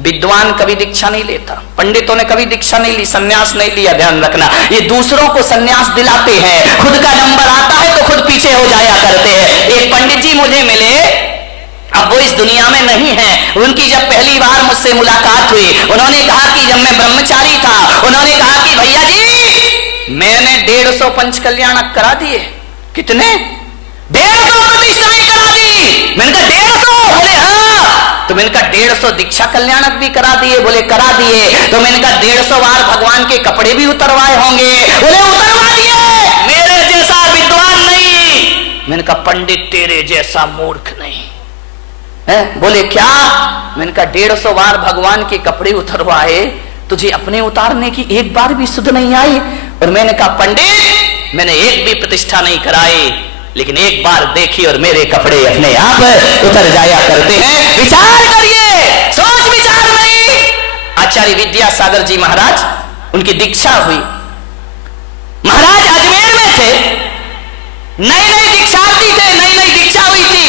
विद्वान कभी दीक्षा नहीं लेता, पंडितों ने कभी दीक्षा नहीं ली, सन्यास नहीं लिया। ध्यान रखना, ये दूसरों को सन्यास दिलाते हैं, खुद का नंबर आता है तो खुद पीछे हो जाया करते हैं। एक पंडित जी मुझे मिले, अब वो इस दुनिया में नहीं है। उनकी जब पहली बार मुझसे मुलाकात हुई, उन्होंने कहा कि जब मैं ब्रह्मचारी था, उन्होंने कहा कि भैया जी मैंने 150 पंच कल्याणक करा दिए। कितने? 150 प्रतिष्ठाएं करा दी। मैंने कहा 150? बोले हाँ। तो मैंने कहा 150 दीक्षा कल्याणक भी करा दिए? बोले करा दिए। तो मैंने कहा 150 बार भगवान के कपड़े भी उतरवाए होंगे? बोले उतरवा दिए। मेरे जैसा विद्वान नहीं। मैंने कहा पंडित तेरे जैसा मूर्ख नहीं है? बोले क्या? मैंने कहा 150 बार भगवान के कपड़े उतरवाए, तुझे अपने उतारने की एक बार भी सुध नहीं आई? और मैंने कहा पंडित मैंने एक भी प्रतिष्ठा नहीं कराई, लेकिन एक बार देखी और मेरे कपड़े अपने आप उतर जाया करते हैं। विचार करिए, सोच विचार नहीं। आचार्य विद्यासागर जी महाराज, उनकी दीक्षा हुई। महाराज अजमेर में थे, नए नए दीक्षार्थी थे, नई नई दीक्षा हुई थी।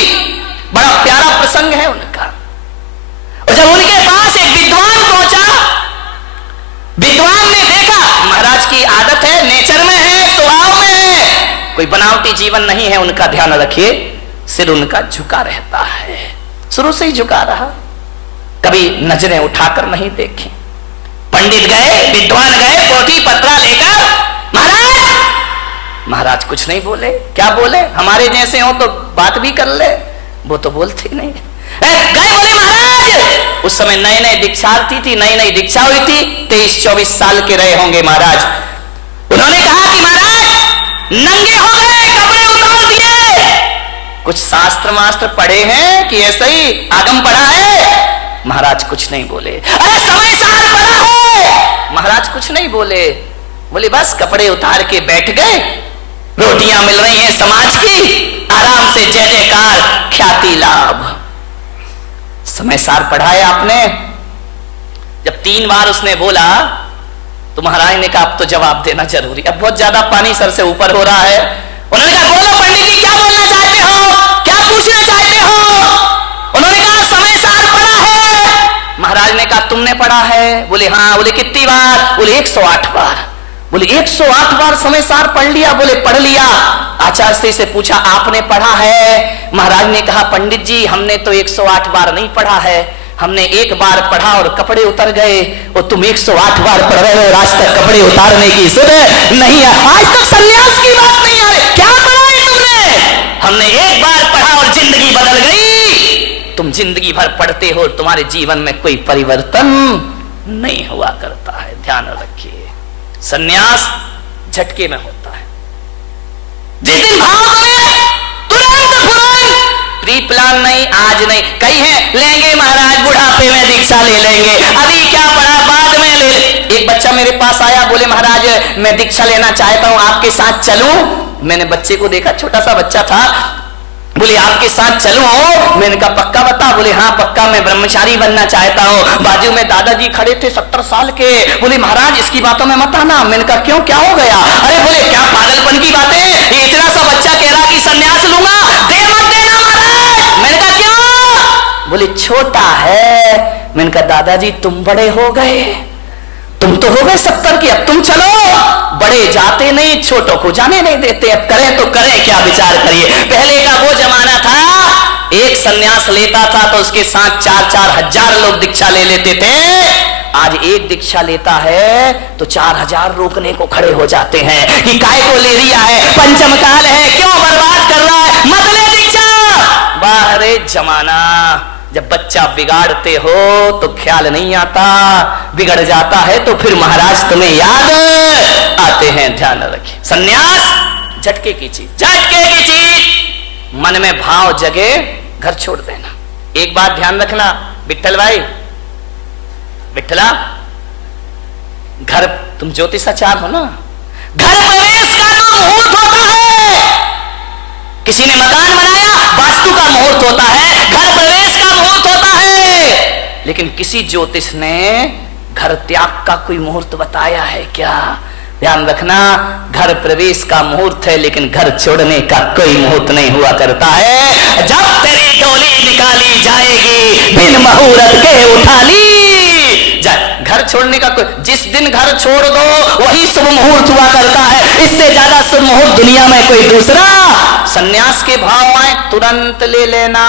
बड़ा प्यारा प्रसंग है उनका। और जब उनके पास एक विद्वान पहुंचा, विद्वान ने देखा महाराज की आदत है, नेचर में है, स्वभाव में है, कोई बनावटी जीवन नहीं है उनका। ध्यान रखिए, सिर उनका झुका रहता है, शुरू से ही झुका रहा, कभी नजरें उठाकर नहीं देखी। पंडित गए, विद्वान गए, पोथी पत्रा लेकर, महाराज कुछ नहीं बोले। क्या बोले? हमारे जैसे हो तो बात भी कर ले, वो तो बोलते ही नहीं। गए, बोले महाराज, उस समय नए नए दीक्षार्थी थी, नई नई दीक्षा हुई थी, 23-24 साल के रहे होंगे महाराज। उन्होंने कहा कि महाराज नंगे हो गए, कपड़े उतार दिए, कुछ शास्त्र मास्त्र पढ़े हैं कि ऐसे ही आगम पढ़ा है? महाराज कुछ नहीं बोले। अरे समय सार पढ़ा है? महाराज कुछ नहीं बोले। बोले बस कपड़े उतार के बैठ गए, रोटियां मिल रही हैं समाज की, आराम से जय जयकार, ख्याति लाभ। समय सार पढ़ाया आपने? जब 3 बार उसने बोला तो महाराज ने कहा अब तो जवाब देना जरूरी, अब बहुत ज्यादा पानी सर से ऊपर हो रहा है। उन्होंने कहा बोलो पंडित जी, क्या बोलना चाहते हो, क्या पूछना चाहते हो? उन्होंने कहा समय सार पढ़ा है। महाराज ने कहा तुमने पढ़ा है? बोले हाँ। बोले कितनी बार? बोले 108 बार। बोले 108 बार समय सार पढ़ लिया? बोले पढ़ लिया। आचार्य से पूछा आपने पढ़ा है? महाराज ने कहा पंडित जी हमने तो 108 बार नहीं पढ़ा है, हमने एक बार पढ़ा और कपड़े उतर गए, और तुम 108 बार पढ़ रहे हो, आज तक कपड़े उतारने की सुध नहीं है, आज तक सन्यास की बात नहीं है। क्या पढ़ा है तुमने? हमने एक बार पढ़ा और जिंदगी बदल गई। तुम जिंदगी भर पढ़ते हो, तुम्हारे जीवन में कोई परिवर्तन नहीं हुआ करता है। ध्यान रखिए, सन्यास झटके में होता है। जिस दिन भाव में तुरंत प्री प्लान नहीं, आज नहीं। कई हैं लेंगे महाराज बुढ़ापे में दीक्षा ले लेंगे, अभी क्या पढ़ा बाद में ले। एक बच्चा मेरे पास आया, बोले महाराज मैं दीक्षा लेना चाहता हूं, आपके साथ चलूं? मैंने बच्चे को देखा, छोटा सा बच्चा था। बोले आपके साथ चलूं? मैंने कहा पक्का बता? बोले हाँ पक्का, मैं ब्रह्मचारी बनना चाहता हूं। बाजू में दादाजी खड़े थे 70 साल के। बोले महाराज इसकी बातों में मत आना। मैंने कहा क्यों, क्या हो गया? अरे बोले क्या पागलपन की बात है, ये इतना सा बच्चा कह रहा कि सन्यास लूंगा, दे मत देना महाराज। मैंने कहा क्यों? बोले छोटा है। मैंने कहा दादाजी तुम बड़े हो गए, तुम तो हो गए 70 की, अब तुम चलो। बड़े जाते नहीं, छोटों को जाने नहीं देते, अब करें तो करें क्या? विचार करिए, पहले का वो जमाना था, एक सन्यास लेता था तो उसके साथ 4-4 हजार लोग दीक्षा ले लेते थे। आज एक दीक्षा लेता है तो 4000 रोकने को खड़े हो जाते हैं कि काय को ले लिया है, पंचम काल है, क्यों बर्बाद कर रहा है, मत ले दीक्षा। बाहरे जमाना, जब बच्चा बिगाड़ते हो तो ख्याल नहीं आता, बिगड़ जाता है तो फिर महाराज तुम्हें याद आते हैं। ध्यान रखिए, सन्यास झटके की चीज, झटके की चीज। मन में भाव जगे, घर छोड़ देना। एक बात ध्यान रखना विट्ठल भाई, विट्ठला, घर तुम ज्योतिषाचार हो ना, घर प्रवेश का तो मुहूर्त होता है। किसी ने मकान बनाया, वास्तु का मुहूर्त होता है, घर प्रवेश का मुहूर्त होता है। लेकिन किसी ज्योतिष ने घर त्याग का कोई मुहूर्त बताया है क्या? ध्यान रखना, घर प्रवेश का मुहूर्त है, लेकिन घर छोड़ने का कोई मुहूर्त नहीं हुआ करता है। जब तेरी डोली निकाली जाएगी, बिन मुहूर्त के उठा ली छोड़ने का जिस दिन घर छोड़ दो वही शुभ मुहूर्त हुआ करता है, इससे ज्यादा शुभ मुहूर्त दुनिया में कोई दूसरा। सन्यास के भाव आए तुरंत ले लेना,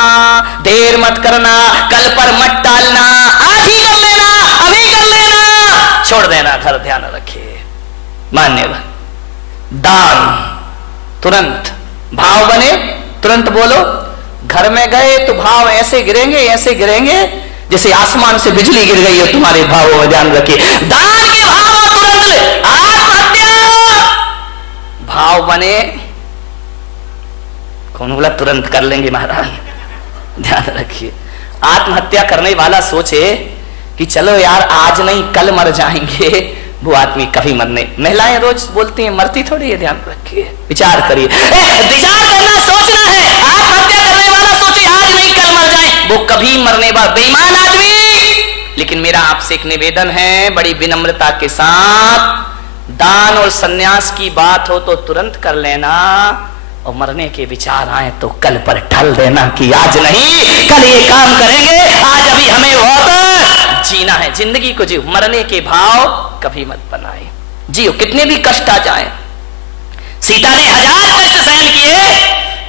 देर मत करना, कल पर मत टालना, आज ही कर लेना, अभी कर लेना, छोड़ देना घर। ध्यान रखिए मान्यवर, दान तुरंत भाव बने, तुरंत बोलो। घर में गए तो भाव ऐसे गिरेंगे, ऐसे गिरेंगे जैसे आसमान से बिजली गिर गई हो तुम्हारे भावों में। ध्यान रखिए, दान के भाव तुरंत ले। आत्महत्या भाव बने, कौन बोला तुरंत कर लेंगे महाराज? ध्यान रखिए, आत्महत्या करने वाला सोचे कि चलो यार आज नहीं कल मर जाएंगे, वो आदमी कभी मरने। महिलाएं रोज बोलती हैं मरती थोड़ी है। ध्यान रखिए, विचार करिए, विचार करना, सोचना है। आत्महत्या करने वाला सोचे आज नहीं कल मर जाए, वो कभी मरने वाला बेईमान आदमी। लेकिन मेरा आपसे एक निवेदन है बड़ी विनम्रता के साथ, दान और सन्यास की बात हो तो तुरंत कर लेना, और मरने के विचार आए तो कल पर टल देना कि आज नहीं कल ये काम करेंगे, आज अभी हमें बहुत जीना है, जिंदगी को जियो। मरने के भाव कभी मत बनाए, जियो कितने भी कष्ट आ जाए। सीता ने 1000 कष्ट सहन किए,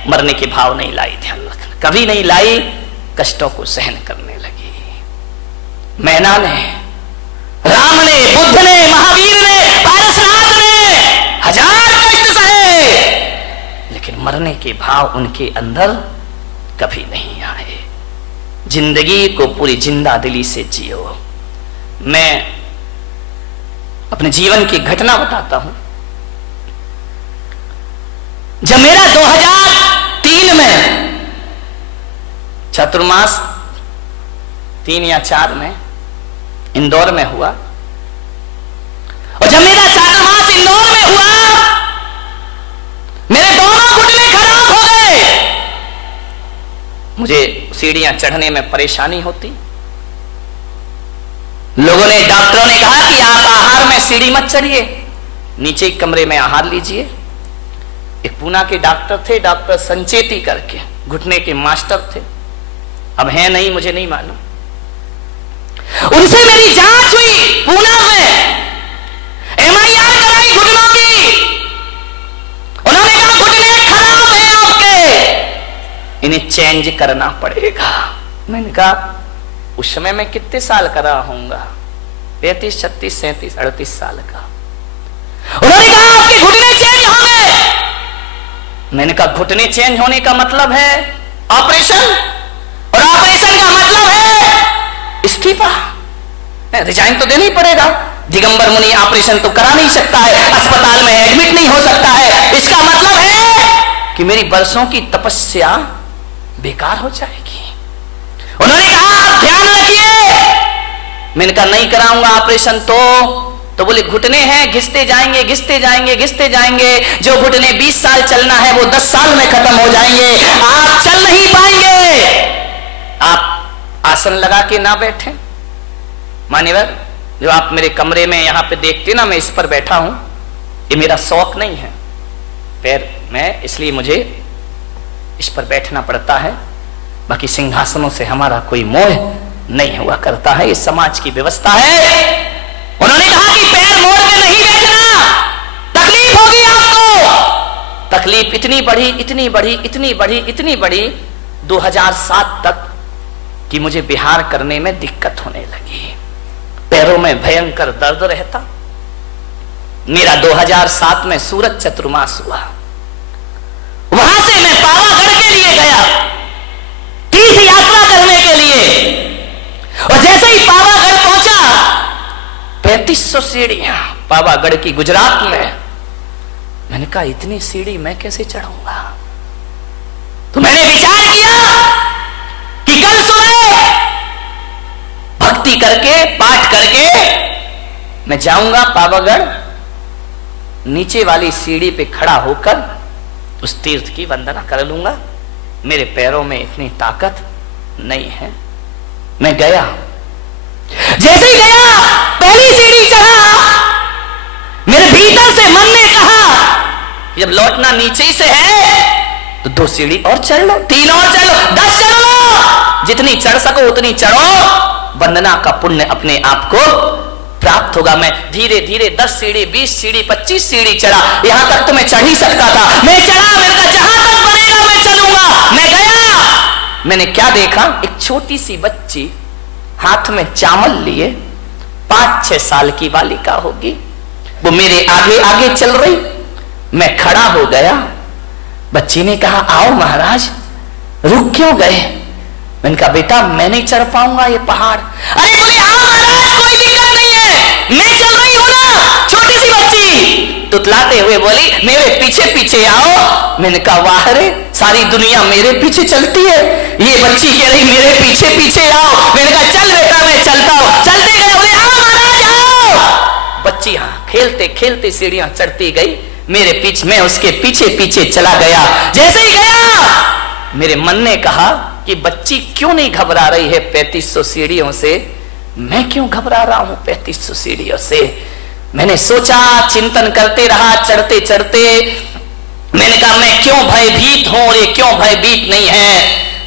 मरने के भाव नहीं लाई। ध्यान रखना, कभी नहीं लाई, कष्टों को सहन करने लगी। मैना ने, राम ने, बुद्ध ने, महावीर ने, पारसनाथ ने 1000 कष्ट सहे, लेकिन मरने के भाव उनके अंदर कभी नहीं आए। जिंदगी को पूरी जिंदा दिली से जियो। मैं अपने जीवन की घटना बताता हूं। जब मेरा 2003 में चतुर्मास 3 या 4 में इंदौर में हुआ, और जब मेरा चातुर्मास इंदौर में हुआ मेरे दोनों घुटने खराब हो गए। मुझे सीढ़ियां चढ़ने में परेशानी होती। लोगों ने, डॉक्टरों ने कहा कि आप आहार में सीढ़ी मत चढ़िए, नीचे एक कमरे में आहार लीजिए। एक पूना के डॉक्टर थे, डॉक्टर संचेती करके, घुटने के मास्टर थे, अब हैं नहीं मुझे नहीं मालूम। उनसे मेरी जांच हुई पूना में, MIR कराई घुटनों की। उन्होंने कहा घुटने खराब है आपके, इन्हें चेंज करना पड़ेगा। मैंने कहा उस समय मैं कितने साल का रहा होऊंगा, 35, 36, 37, 38 साल का। उन्होंने कहा आपके घुटने चेंज हो गए। मैंने कहा घुटने चेंज होने का मतलब है ऑपरेशन, और ऑपरेशन का मतलब है इस्तीफा, रिजाइन तो देना ही पड़ेगा। दिगंबर मुनि ऑपरेशन तो करा नहीं सकता है, अस्पताल में एडमिट नहीं हो सकता है। इसका मतलब है कि मेरी वर्षों की तपस्या बेकार हो जाएगी। उन्होंने कहा आप ध्यान रखिए। मैंने कहा नहीं कराऊंगा ऑपरेशन तो बोले घुटने हैं, घिसते जाएंगे, घिसते जाएंगे, घिसते जाएंगे। जो घुटने 20 साल चलना है वो 10 साल में खत्म हो जाएंगे, आप चल नहीं पाएंगे। आप आसन लगा के ना बैठे। मान्यवर, जो आप मेरे कमरे में यहां पे देखते ना, मैं इस पर बैठा हूं, ये मेरा शौक नहीं है पैर में, इसलिए मुझे इस पर बैठना पड़ता है। बाकी सिंहासनों से हमारा कोई मोह नहीं हुआ करता है, ये समाज की व्यवस्था है। उन्होंने कहा कि पैर मोड़ के नहीं बैठना, तकलीफ होगी आपको। तकलीफ इतनी बढ़ी, इतनी बढ़ी, इतनी बढ़ी, इतनी बढ़ी 2007 तक कि मुझे बिहार करने में दिक्कत होने लगी। पैरों में भयंकर दर्द रहता। मेरा 2007 में सूरत चतुर्मास हुआ, वहां से मैं पावागढ़ के लिए गया तीर्थ यात्रा करने के लिए। और जैसे ही पावागढ़ पहुंचा, 3500 सीढ़ियां पावागढ़ की, गुजरात में। मैंने कहा इतनी सीढ़ी मैं कैसे चढ़ूंगा? तो मैंने विचार किया कि कल सुबह भक्ति करके, पाठ करके मैं जाऊंगा पावागढ़, नीचे वाली सीढ़ी पे खड़ा होकर उस तीर्थ की वंदना कर लूंगा। मेरे पैरों में इतनी ताकत नहीं है। मैं गया, जैसे ही गया पहली सीढ़ी चढ़ा, मेरे भीतर से मन ने कहा जब लौटना नीचे से है तो 2 सीढ़ी और चढ़ लो, 3 और चढ़ लो, 10 चढ़ लो, जितनी चढ़ सको उतनी चढ़ो। वंदना का पुण्य अपने आप को प्राप्त होगा। मैं धीरे धीरे 10 सीढ़ी, 20 सीढ़ी, 25 सीढ़ी चढ़ा, यहां तक तो मैं चढ़ ही सकता था। मैं चढ़ा, मैंने कहा जहां तक बनेगा मैं चलूंगा। मैं गया, मैंने क्या देखा, एक छोटी सी बच्ची हाथ में चावल लिए, 5-6 साल की बालिका होगी, वो मेरे आगे आगे चल रही। मैं खड़ा हो गया। बच्ची ने कहा आओ महाराज। रुक क्यों गए? मैंने कहा बेटा मैं नहीं चढ़ पाऊंगा ये पहाड़। अरे बोले आओ महाराज, कोई दिक्कत नहीं है, मैं चल रही हूं ना। छोटी सी बच्ची तुतलाते हुए बोली मेरे पीछे पीछे आओ। मैंने कहा वाह रे, सारी दुनिया मेरे पीछे चलती है, ये बच्ची कह रही मेरे पीछे पीछे आओ। मैंने कहा चल बेटा मैं चलता हूं। चलते गए, बोले आओ महाराज आओ। बच्ची हाँ खेलते खेलते सीढ़ियां चढ़ती गई, मेरे पीछे, मैं उसके पीछे पीछे चला गया। जैसे ही गया मेरे मन ने कहा कि बच्ची क्यों नहीं घबरा रही है 3500 सीढ़ियों से, मैं क्यों घबरा रहा हूं 3500 सीढ़ियों से। मैंने सोचा, चिंतन करते रहा चढ़ते चढ़ते। मैंने कहा मैं क्यों भयभीत हूं और ये क्यों भयभीत नहीं है।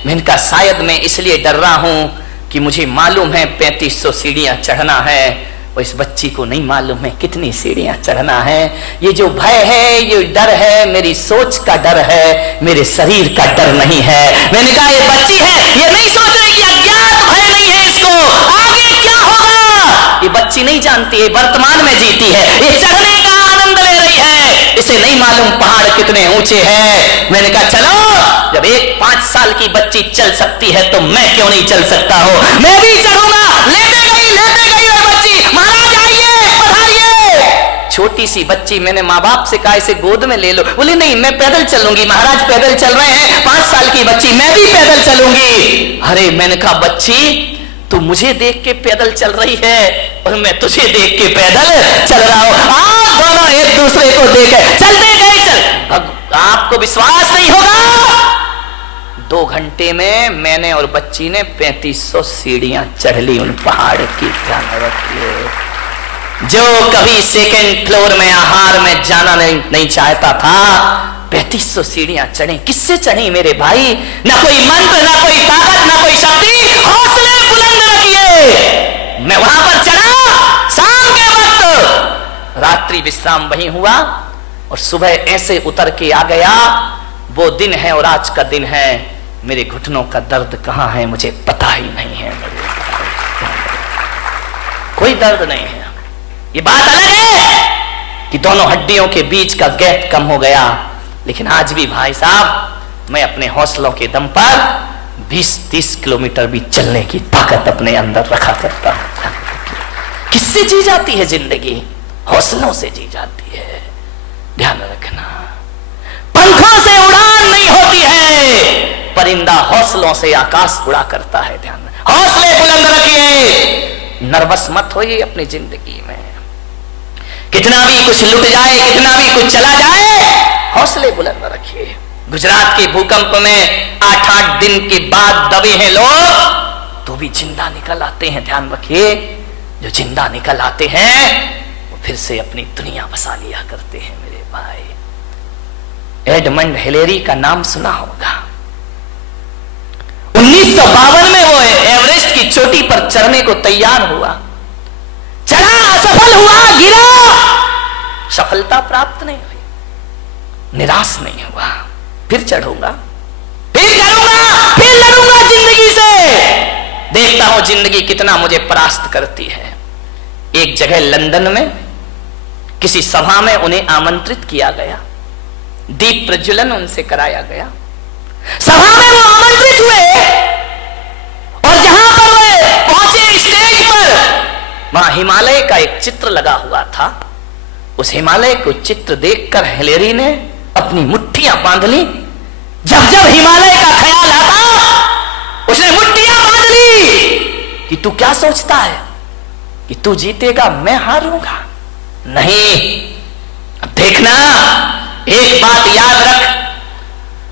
मैंने कहा शायद मैं इसलिए डर रहा हूं कि मुझे मालूम है 3500 सीढ़ियां चढ़ना है, और इस बच्ची को नहीं मालूम है कितनी सीढ़ियां चढ़ना है। ये जो भय है, ये डर है, मेरी सोच का डर है, मेरे शरीर का डर नहीं है। मैंने कहा ये बच्ची है, ये नहीं सोच रही कि अज्ञात भय नहीं है इसको, आगे क्या होगा। ये बच्ची नहीं जानती है, वर्तमान में जीती है, ये चढ़ने का आनंद ले रही है, इसे नहीं मालूम पहाड़ कितने ऊंचे हैं। मैंने कहा चलो, जब एक 5 साल की बच्ची चल सकती है तो मैं क्यों नहीं चल सकता हूं, मैं भी चढ़ूंगा। लेते गई बच्ची, महाराज आइए पधारिए। छोटी सी बच्ची, मैंने माँ बाप से कहा इसे गोद में ले लो, बोली नहीं मैं पैदल चलूंगी। महाराज पैदल चल रहे हैं, 5 साल की बच्ची, मैं भी पैदल चलूंगी। अरे मैंने कहा बच्ची तू मुझे देख के पैदल चल रही है और मैं तुझे देख के पैदल चल रहा हूं, आप दोनों एक दूसरे को देख चलते गए। चल, आपको विश्वास नहीं होगा, 2 घंटे में मैंने और बच्ची ने 3500 सीढ़ियां चढ़ ली उन पहाड़ की। ध्यान रखिए, जो कभी 2nd फ्लोर में आहार में जाना नहीं चाहता था, 3500 सीढ़ियां चढ़े। किससे चढ़ी मेरे भाई? ना कोई मंत्र, ना कोई ताकत, ना कोई शक्ति, हौसले बुलंद रखिए। मैं वहां पर चढ़ा, शाम के वक्त रात्रि विश्राम वहीं हुआ और सुबह ऐसे उतर के आ गया। वो दिन है और आज का दिन है, मेरे घुटनों का दर्द कहां है मुझे पता ही नहीं है। कोई दर्द नहीं है। ये बात अलग है कि दोनों हड्डियों के बीच का गैप कम हो गया, लेकिन आज भी भाई साहब मैं अपने हौसलों के दम पर 20-30 किलोमीटर भी चलने की ताकत अपने अंदर रखा करता हूं। किससे जी जाती है जिंदगी? हौसलों से जी जाती है। ध्यान रखना, पंखों से उड़ान नहीं होती है, परिंदा हौसलों से आकाश उड़ा करता है। ध्यान, हौसले बुलंद रखिए, नर्वस मत होइए अपनी जिंदगी में। कितना भी कुछ लुट जाए, कितना भी कुछ चला जाए, हौसले बुलंद रखिए। गुजरात के भूकंप में 8-8 दिन के बाद दबे हैं लोग, तो भी जिंदा निकल आते हैं। ध्यान रखिए, जो जिंदा निकल आते हैं वो फिर से अपनी दुनिया बसा लिया करते हैं मेरे भाई। एडमंड हिलेरी का नाम सुना होगा। 1952 में वो एवरेस्ट की चोटी पर चढ़ने को तैयार हुआ, चढ़ा, असफल हुआ, गिरा, सफलता प्राप्त नहीं हुई, निराश नहीं हुआ, फिर चढ़ूंगा, फिर करूंगा, फिर लड़ूंगा जिंदगी से। देखता हूं जिंदगी कितना मुझे परास्त करती है। एक जगह लंदन में किसी सभा में उन्हें आमंत्रित किया गया, दीप प्रज्वलन उनसे कराया गया। सभा में वो आमंत्रित हुए और जहां पर वे पहुंचे स्टेज पर, वहां हिमालय का एक चित्र लगा हुआ था। उस हिमालय को चित्र देखकर हिलेरी ने अपनी मुट्ठियां बांध ली। जब जब हिमालय का ख्याल आता उसने मुट्ठियां बांध ली कि तू क्या सोचता है कि तू जीतेगा, मैं हारूंगा? नहीं, अब देखना, एक बात याद रख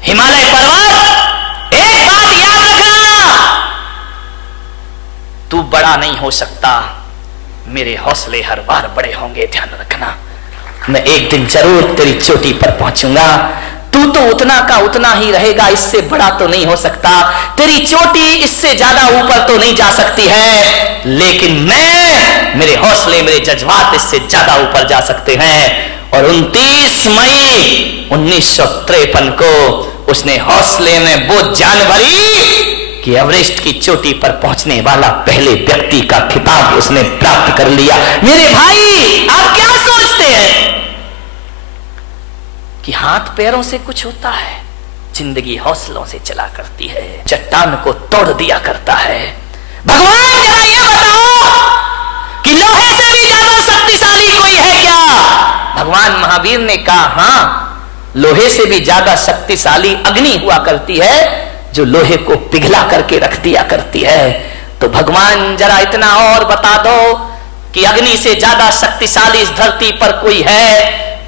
हिमालय पर्वत, एक बात याद रखना, तू बड़ा नहीं हो सकता, मेरे हौसले हर बार बड़े होंगे। ध्यान रखना, मैं एक दिन जरूर तेरी चोटी पर पहुंचूंगा। तू तो उतना का उतना ही रहेगा, इससे बड़ा तो नहीं हो सकता, तेरी चोटी इससे ज्यादा ऊपर तो नहीं जा सकती है, लेकिन मैं, मेरे हौसले बोले मेरे जज्बात इससे ज्यादा ऊपर जा सकते हैं। और 29 मई 1953 को उसने हौसले में वो जान भरी कि एवरेस्ट की चोटी पर पहुंचने वाला पहले व्यक्ति का खिताब उसने प्राप्त कर लिया। मेरे भाई, आप क्या सोचते हैं कि हाथ पैरों से कुछ होता है? जिंदगी हौसलों से चला करती है, चट्टान को तोड़ दिया करता है। भगवान जरा ये बताओ कि लोहे से भी ज्यादा शक्तिशाली कोई है क्या? भगवान महावीर ने कहा, हां, लोहे से भी ज्यादा शक्तिशाली अग्नि हुआ करती है, जो लोहे को पिघला करके रख दिया करती है। तो भगवान जरा इतना और बता दो कि अग्नि से ज्यादा शक्तिशाली इस धरती पर कोई है?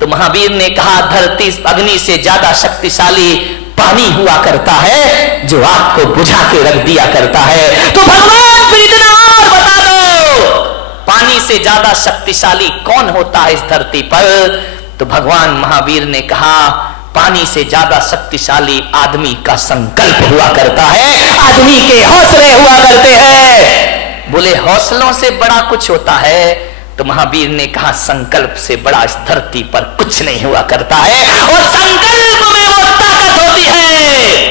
तो महावीर ने कहा, धरती अग्नि से ज्यादा शक्तिशाली पानी हुआ करता है, जो आग को बुझा के रख दिया करता है। तो भगवान फिर इतना और बता दो, पानी से ज्यादा शक्तिशाली कौन होता है इस धरती पर? तो भगवान महावीर ने कहा, पानी से ज्यादा शक्तिशाली आदमी का संकल्प हुआ करता है, आदमी के हौसले हुआ करते हैं। बोले हौसलों से बड़ा कुछ होता है? तो महावीर ने कहा, संकल्प से बड़ा इस धरती पर कुछ नहीं हुआ करता है। और संकल्प में वो ताकत होती है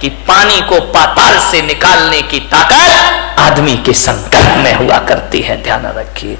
कि पानी को पाताल से निकालने की ताकत आदमी के संकल्प में हुआ करती है। ध्यान रखिए।